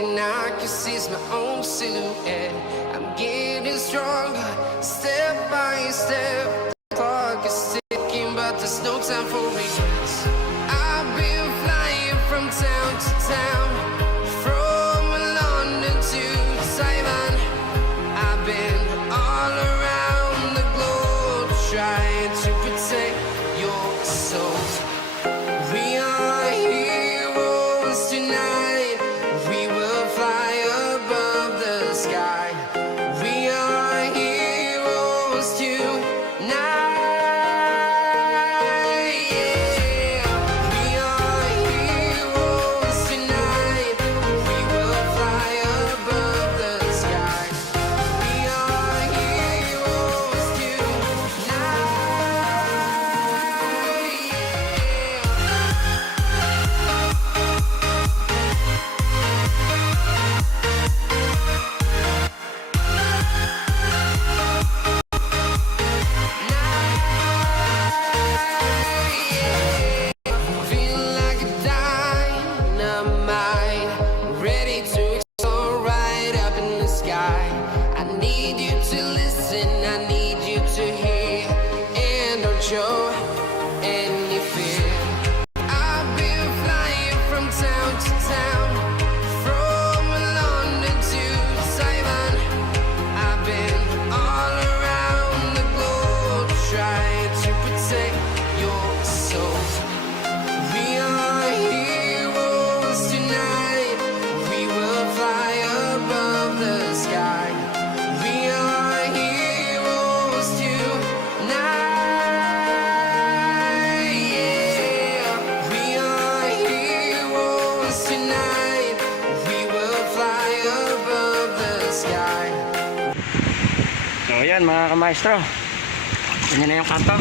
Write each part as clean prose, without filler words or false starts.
thing I can see is my own silhouette. I'm getting stronger, step by step. The clock is ticking, but there's no time for regrets. I've been flying from town to town, from London to Taiwan. I've been all around the globe trying to protect your soul. We are heroes tonight. We will fly above the sky. We are heroes tonight. Yeah. We are heroes tonight. We will fly above the sky. We are heroes tonight. Feel like a dynamite, ready to explode right up in the sky. I need you to listen, I need you to hear, and don't show any fear. I've been flying from town to town, from London to Taiwan. I've been all around the globe trying to protect your soul. We are heroes tonight. We will fly above the sky. We are heroes tonight. Yeah. We are heroes tonight. We will fly above the sky. So ayan mga kamaestro, ganyan na yung kanto.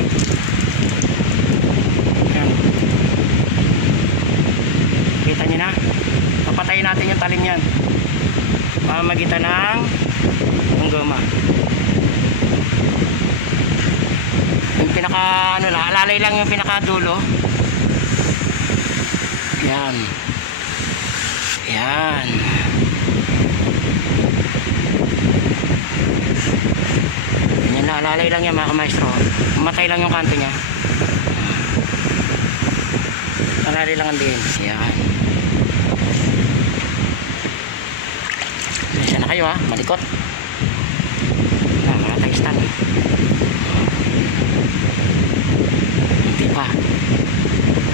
Ayan. Kita nyo na, papatayin natin yung talim yan pamamagitan ng goma. Yung pinaka ano lang, alalay lang yung pinakadulo. Yan. Yan. Yan na, alalay lang yan mga kamaestro. Matay lang yung kanto niya. Alalay lang ang din. Yan. Pasensya na kayo ha, malikot. Mga taistan. Hindi pa.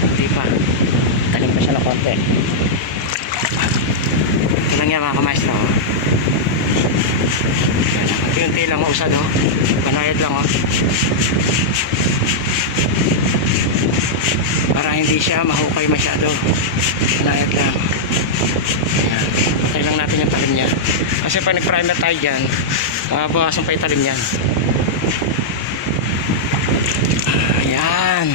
Hindi pa. Talim pa siya ng konti. Ito lang yan mga kamaestro. Unti-unti lang mausad oh. Panayad lang oh. Para hindi siya mahukay masyado. Panayad lang. Ayan. Patay lang natin yung talim niya. Kasi pag nag-primer tayo dyan, bawasan pa yung talim niyan. Ayan.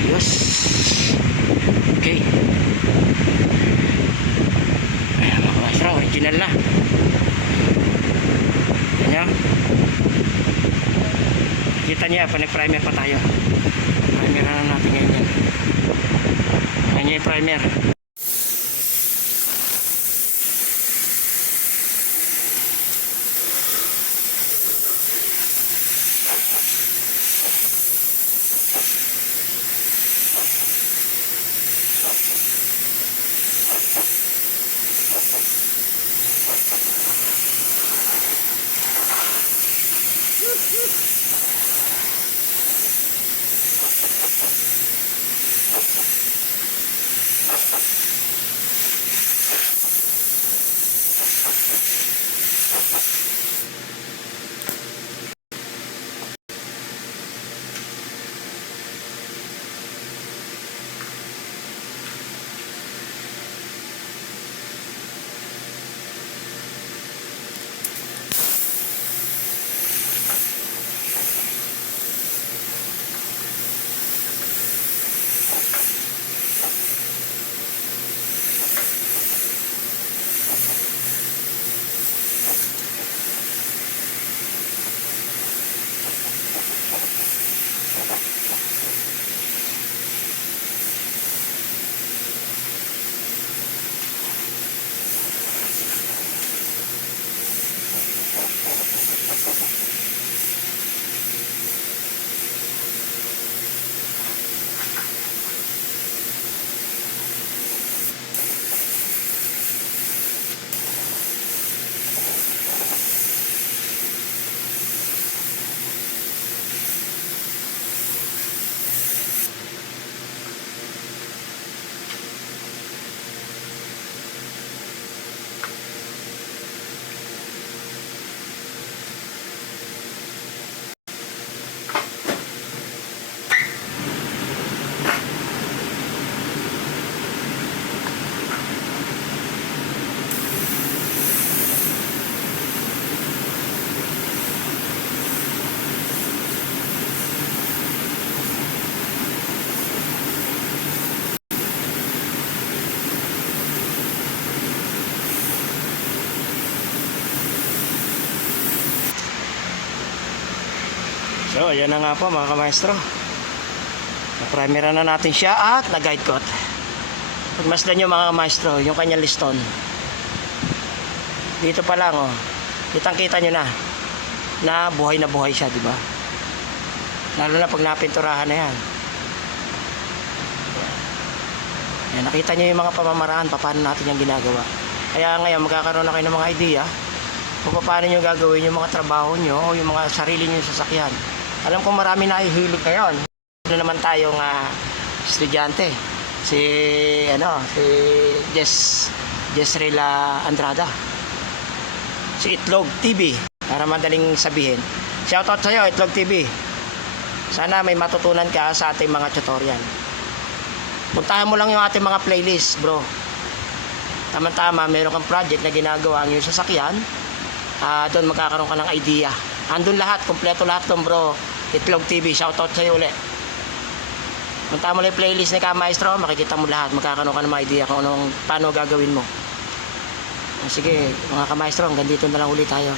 Ayos. Okay. Ayan mga kamaestro, original na. Ayan. Kita niya pa nag-primer pa tayo. Primer na natin ngayon yan. Ayan yung primer. So, ayan na nga po mga kamaestro. Na-primera na natin siya at na-guide coat. Pagmasdan nyo mga kamaestro, yung kanyang liston. Dito pa lang, oh. Kitang-kita nyo na buhay siya, di ba? Lalo na pag napinturahan na yan. Yan, nakita nyo yung mga pamamaraan, paano natin yung ginagawa. Kaya ngayon, magkakaroon na kayo ng mga idea kung paano nyo gagawin yung mga trabaho nyo o yung mga sarili nyo sasakyan. Alam ko marami na hihilig ngayon. Ano naman tayong estudyante. Si Jessrela Andrada. Si Itlog TV. Para madaling sabihin. Shoutout sa'yo, Itlog TV. Sana may matutunan ka sa ating mga tutorial. Puntahan mo lang yung ating mga playlist, bro. Tama-tama, meron kang project na ginagawa ang iyong sasakyan. Doon magkakaroon ka ng idea. Andun lahat, kompleto lahat doon, bro. Itlog TV, shoutout sa'yo ulit. Punta mo lang yung playlist ni Kamaestro, makikita mo lahat, magkakaroon ka ng mga idea kung paano gagawin mo. Sige, mga Kamaestro, hanggang dito na lang ulit tayo.